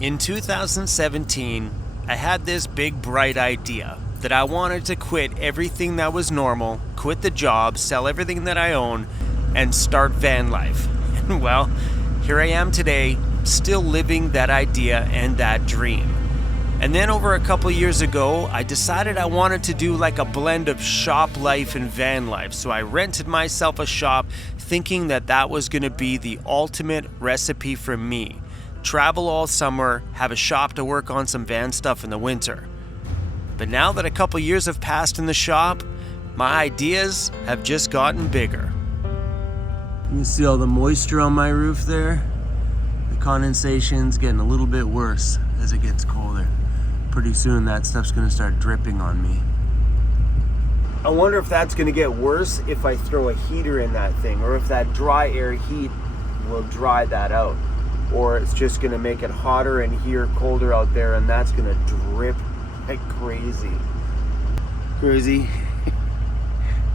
In 2017, I had this big bright idea that I wanted to quit everything that was normal, quit the job, sell everything that I own, and start van life. And well, here I am today, still living that idea and that dream. And then over a couple years ago, I decided I wanted to do like a blend of shop life and van life. So I rented myself a shop thinking that that was going to be the ultimate recipe for me. Travel all summer, have a shop to work on some van stuff in the winter. But now that a couple years have passed in the shop, my ideas have just gotten bigger. You can see all the moisture on my roof there. The condensation's getting a little bit worse as it gets colder. Pretty soon that stuff's gonna start dripping on me. I wonder if that's gonna get worse if I throw a heater in that thing, or if that dry air heat will dry that out. Or it's just gonna make it hotter and here colder out there, and that's gonna drip like crazy. Crazy.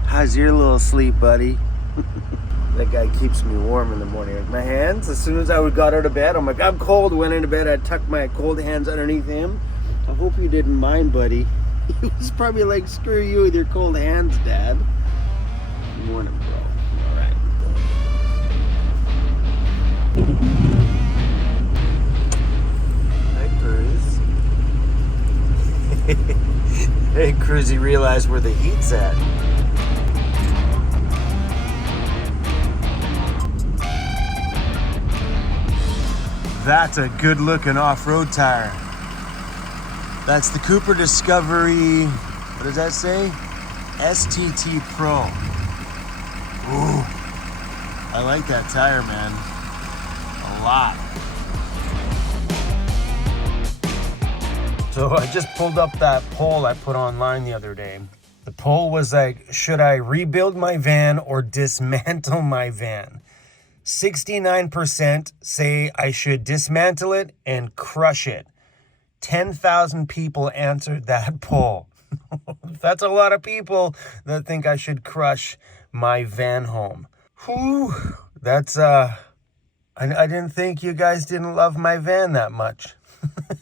How's your little sleep, buddy? That guy keeps me warm in the morning. Like my hands, as soon as I got out of bed, I'm like, I'm cold. Went into bed, I tucked my cold hands underneath him. I hope you didn't mind, buddy. He was probably like, screw you with your cold hands, Dad. Good morning, bro. All right. Hi, Cruz. Hey, Cruz, you realize where the heat's at. That's a good-looking off-road tire. That's the Cooper Discovery, what does that say? STT Pro. Ooh, I like that tire, man. A lot. So I just pulled up that poll I put online the other day. The poll was like, should I rebuild my van or dismantle my van? 69% say I should dismantle it and crush it. 10,000 people answered that poll. That's a lot of people that think I should crush my van home. Whew, that's, I didn't think you guys didn't love my van that much.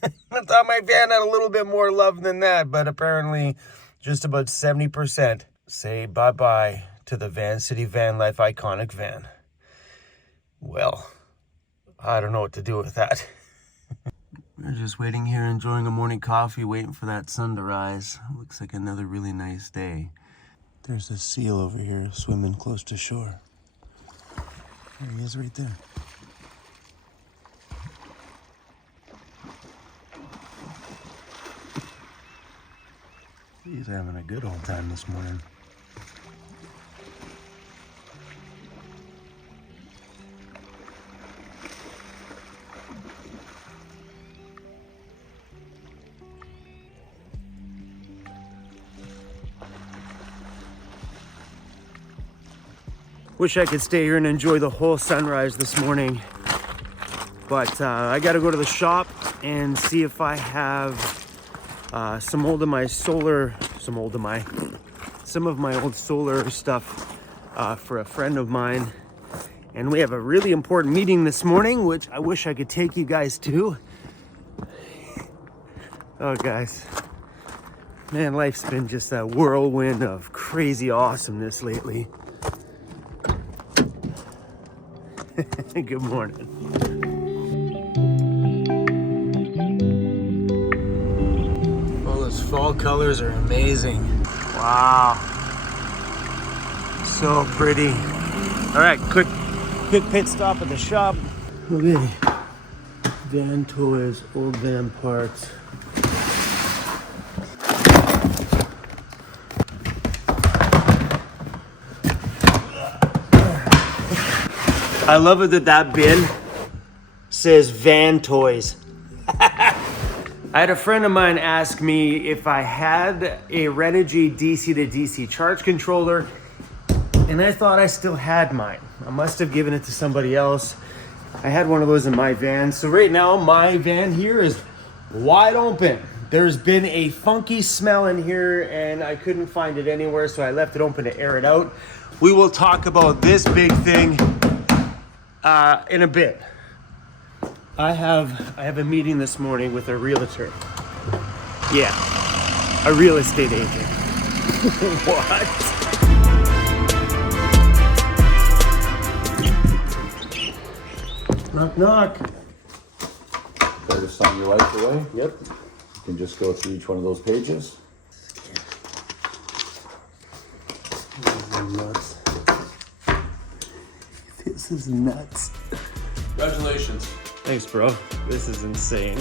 I thought my van had a little bit more love than that, but apparently just about 70% say bye-bye to the Vancity Vanlife iconic van. Well, I don't know what to do with that. We're just waiting here, enjoying a morning coffee, waiting for that sun to rise. Looks like another really nice day. There's a seal over here swimming close to shore. There he is right there. He's having a good old time this morning. Wish I could stay here and enjoy the whole sunrise this morning, but I gotta go to the shop and see if I have some of my old solar stuff for a friend of mine. And we have a really important meeting this morning, which I wish I could take you guys to. Oh guys, man, life's been just a whirlwind of crazy awesomeness lately. Good morning. Oh, those fall colors are amazing. Wow. So pretty. All right, quick pit stop at the shop. Okay. Van toys, old van parts. I love it that bin says van toys. I had a friend of mine ask me if I had a Renogy DC to DC charge controller, and I thought I still had mine. I must have given it to somebody else. I had one of those in my van. So right now my van here is wide open. There's been a funky smell in here and I couldn't find it anywhere, so I left it open to air it out. We will talk about this big thing in a bit. I have a meeting this morning with a realtor. Yeah, a real estate agent. What? Knock, knock. Try to sign your life away. Yep. You can just go through each one of those pages. Nuts. This is nuts. Congratulations. Thanks, bro. This is insane.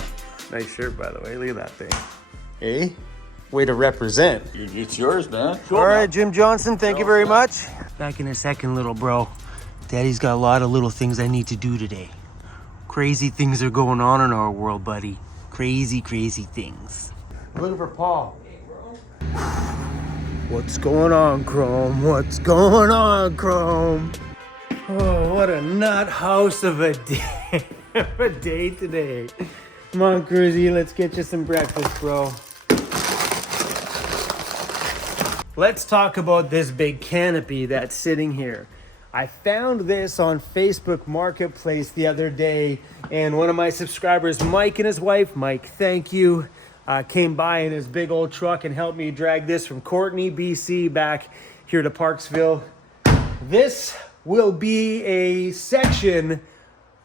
Nice shirt, by the way. Look at that thing. Hey, way to represent. It's yours, man. All right, Jim Johnson, thank you very much. Back in a second, little bro. Daddy's got a lot of little things I need to do today. Crazy things are going on in our world, buddy. Crazy, crazy things. Looking for Paul. What's going on, Chrome? What's going on, Chrome? Oh, what a nut house of a day. A day today. Come on, Cruzy, let's get you some breakfast, bro. Let's talk about this big canopy that's sitting here. I found this on Facebook Marketplace the other day, and one of my subscribers, Mike and his wife, Mike, thank you, came by in his big old truck and helped me drag this from Courtenay, BC, back here to Parksville. This will be a section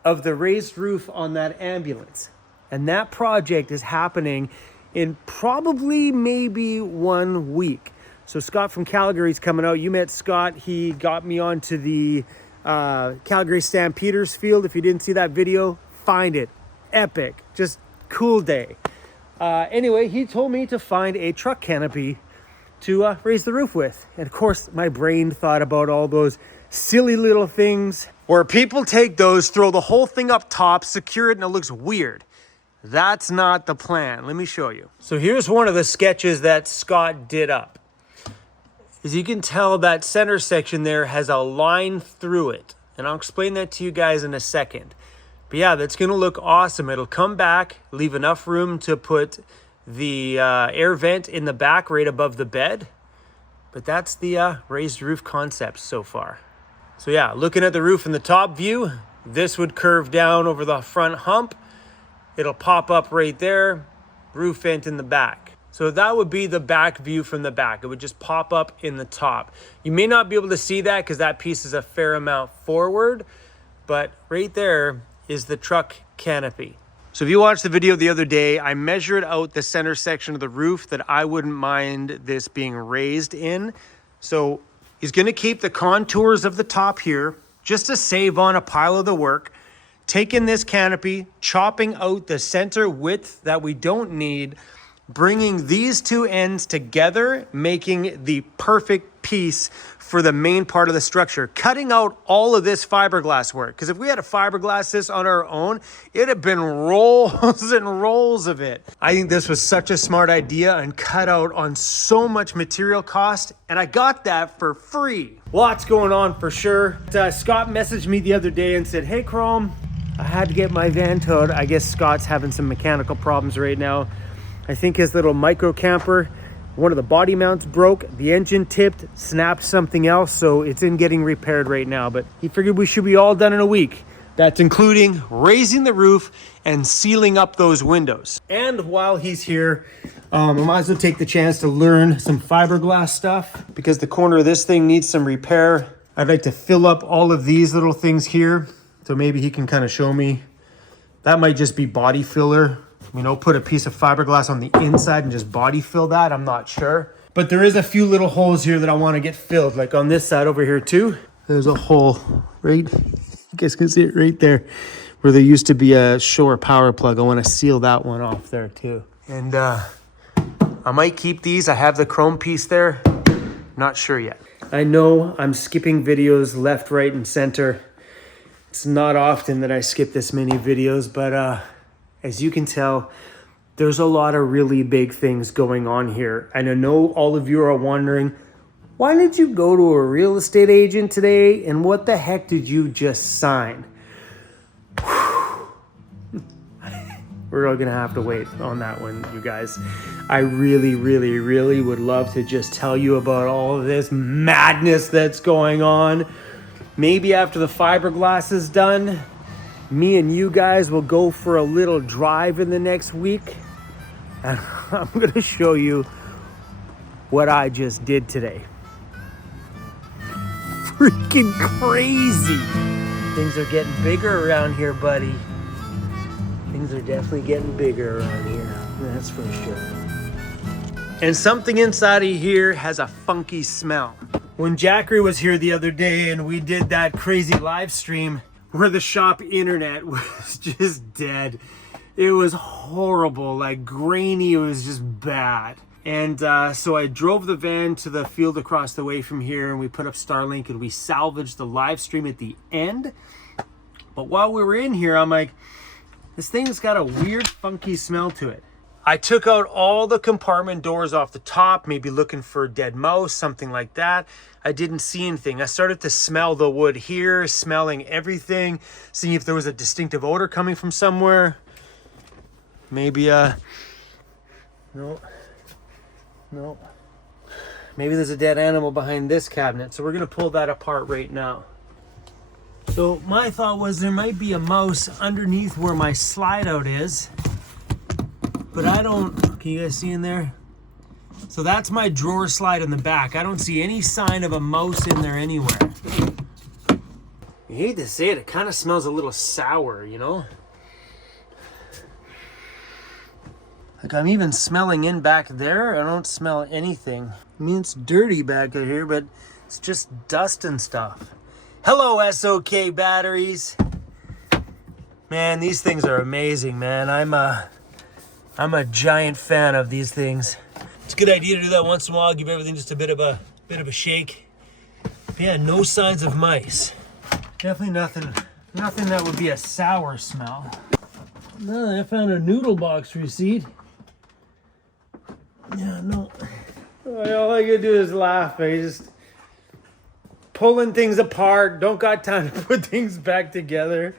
of the raised roof on that ambulance. And that project is happening in probably maybe 1 week. So Scott from Calgary is coming out. You met Scott. He got me onto the Calgary Stampeders field. If you didn't see that video, find it. Epic. Just cool day. Anyway, he told me to find a truck canopy to raise the roof with. And of course, my brain thought about all those silly little things where people take those, throw the whole thing up top, secure it, and it looks weird. That's not the plan. Let me show you. So here's one of the sketches that Scott did up. As you can tell, that center section there has a line through it. And I'll explain that to you guys in a second. But yeah, that's going to look awesome. It'll come back, leave enough room to put the air vent in the back right above the bed. But that's the raised roof concept so far. So yeah, looking at the roof in the top view, this would curve down over the front hump. It'll pop up right there, roof vent in the back. So that would be the back view from the back. It would just pop up in the top. You may not be able to see that because that piece is a fair amount forward, but right there is the truck canopy. So if you watched the video the other day, I measured out the center section of the roof that I wouldn't mind this being raised in. So he's gonna keep the contours of the top here just to save on a pile of the work. Taking this canopy, chopping out the center width that we don't need, bringing these two ends together, making the perfect piece for the main part of the structure. Cutting out all of this fiberglass work. Because if we had a fiberglass this on our own, it'd have been rolls and rolls of it. I think this was such a smart idea and cut out on so much material cost. And I got that for free. Lots going on for sure. Scott messaged me the other day and said, hey Chrome, I had to get my van towed. I guess Scott's having some mechanical problems right now. I think his little micro camper, one of the body mounts broke, the engine tipped, snapped something else, so it's in getting repaired right now. But he figured we should be all done in a week. That's including raising the roof and sealing up those windows. And while he's here, I might as well take the chance to learn some fiberglass stuff because the corner of this thing needs some repair. I'd like to fill up all of these little things here, so maybe he can kind of show me. That might just be body filler. You know, put a piece of fiberglass on the inside and just body fill that. I'm not sure. But there is a few little holes here that I want to get filled. Like on this side over here too. There's a hole right, you guys can see it right there where there used to be a shore power plug. I want to seal that one off there too. And I might keep these. I have the chrome piece there. Not sure yet. I know I'm skipping videos left, right, and center. It's not often that I skip this many videos, but as you can tell, there's a lot of really big things going on here. And I know all of you are wondering, why did you go to a real estate agent today? And what the heck did you just sign? We're all gonna have to wait on that one, you guys. I really, really, really would love to just tell you about all of this madness that's going on. Maybe after the fiberglass is done, Me and you guys will go for a little drive in the next week. And I'm gonna show you what I just did today. Freaking crazy. Things are getting bigger around here, buddy. Things are definitely getting bigger around here, that's for sure. And something inside of here has a funky smell. When Jackery was here the other day and we did that crazy live stream where the shop internet was just dead. It was horrible, like grainy, it was just bad. And so I drove the van to the field across the way from here and we put up Starlink and we salvaged the live stream at the end. But while we were in here, I'm like, this thing's got a weird, funky smell to it. I took out all the compartment doors off the top, maybe looking for a dead mouse, something like that. I didn't see anything. I started to smell the wood here, smelling everything, seeing if there was a distinctive odor coming from somewhere. Maybe, no. Maybe there's a dead animal behind this cabinet. So we're gonna pull that apart right now. So my thought was there might be a mouse underneath where my slide out is, but I don't, can you guys see in there? So that's my drawer slide in the back. I don't see any sign of a mouse in there anywhere. I hate to say it, it kind of smells a little sour, you know? Like I'm even smelling in back there. I don't smell anything. I mean, it's dirty back here, but it's just dust and stuff. Hello, SOK batteries. Man, these things are amazing, man. I'm a giant fan of these things. It's a good idea to do that once in a while, give everything just a bit of a shake. But yeah, no signs of mice. Definitely nothing that would be a sour smell. No, I found a noodle box receipt. Yeah, no. All I can do is laugh. I just pulling things apart. Don't got time to put things back together.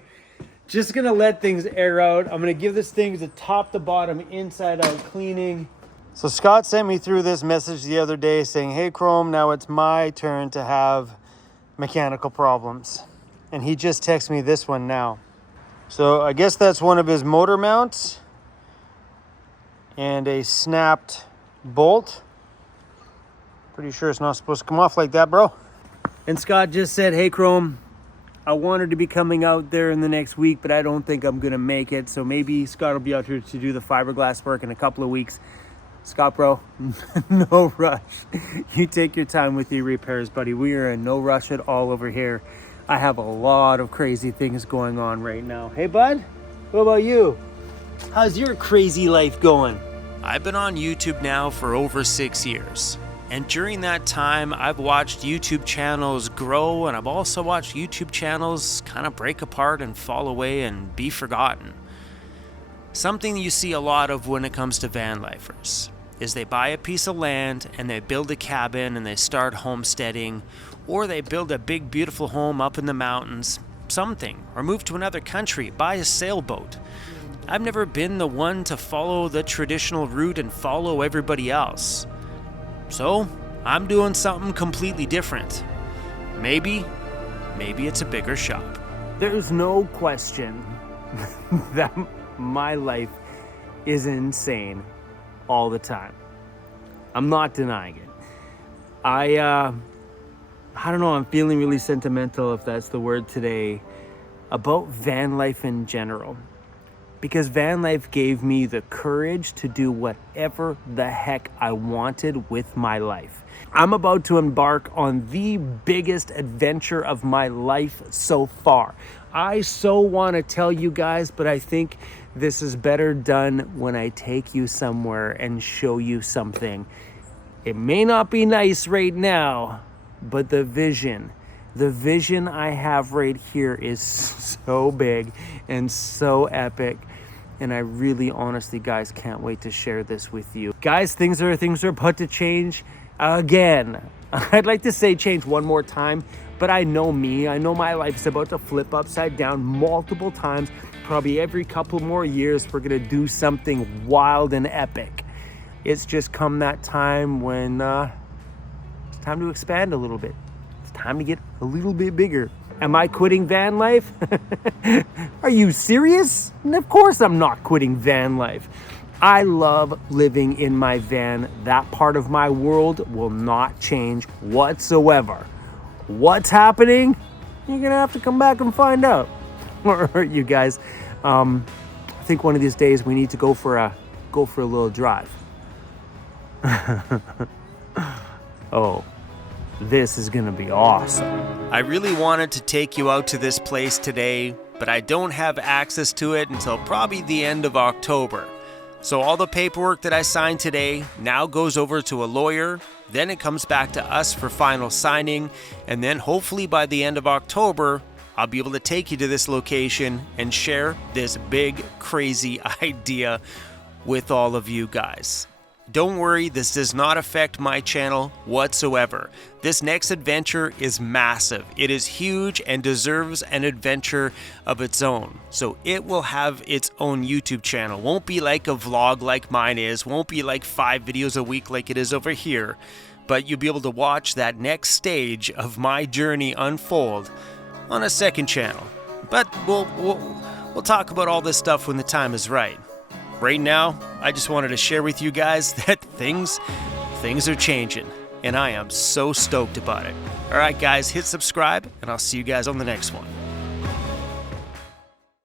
Just gonna let things air out. I'm gonna give this thing a top to bottom, inside out cleaning. So Scott sent me through this message the other day saying, hey Chrome, now it's my turn to have mechanical problems. And he just texted me this one now. So I guess that's one of his motor mounts and a snapped bolt. Pretty sure it's not supposed to come off like that, bro. And Scott just said, hey Chrome, I wanted to be coming out there in the next week, but I don't think I'm gonna make it. So maybe Scott will be out here to do the fiberglass work in a couple of weeks. Scott, bro, no rush. You take your time with your repairs, buddy. We are in no rush at all over here. I have a lot of crazy things going on right now. Hey, bud, what about you? How's your crazy life going? I've been on YouTube now for over 6 years. And during that time, I've watched YouTube channels grow, and I've also watched YouTube channels kind of break apart and fall away and be forgotten. Something you see a lot of when it comes to van lifers is they buy a piece of land and they build a cabin and they start homesteading, or they build a big beautiful home up in the mountains, something, or move to another country, buy a sailboat. I've never been the one to follow the traditional route and follow everybody else. So I'm doing something completely different. Maybe it's a bigger shop. There's no question that my life is insane all the time. I'm not denying it. I don't know, I'm feeling really sentimental, if that's the word today, about van life in general. Because van life gave me the courage to do whatever the heck I wanted with my life. I'm about to embark on the biggest adventure of my life so far. I so want to tell you guys, but I think this is better done when I take you somewhere and show you something. It may not be nice right now, but the vision I have right here is so big and so epic. And I really, honestly, guys, can't wait to share this with you. Guys, things are about to change again. I'd like to say change one more time, but I know me. I know my life is about to flip upside down multiple times. Probably every couple more years, we're gonna do something wild and epic. It's just come that time when it's time to expand a little bit. It's time to get a little bit bigger. Am I quitting van life? Are you serious? Of course I'm not quitting van life. I love living in my van. That part of my world will not change whatsoever. What's happening? You're gonna have to come back and find out. All right, you guys. I think one of these days we need to go for a little drive. Oh, this is gonna be awesome. I really wanted to take you out to this place today, but I don't have access to it until probably the end of October. So all the paperwork that I signed today now goes over to a lawyer, then it comes back to us for final signing, and then hopefully by the end of October, I'll be able to take you to this location and share this big, crazy idea with all of you guys. Don't worry, this does not affect my channel whatsoever. This next adventure is massive. It is huge and deserves an adventure of its own. So it will have its own YouTube channel. Won't be like a vlog like mine is. Won't be like 5 videos a week like it is over here. But you'll be able to watch that next stage of my journey unfold on a second channel. But we'll talk about all this stuff when the time is right. Right now, I just wanted to share with you guys that things are changing, and I am so stoked about it. All right, guys, hit subscribe, and I'll see you guys on the next one.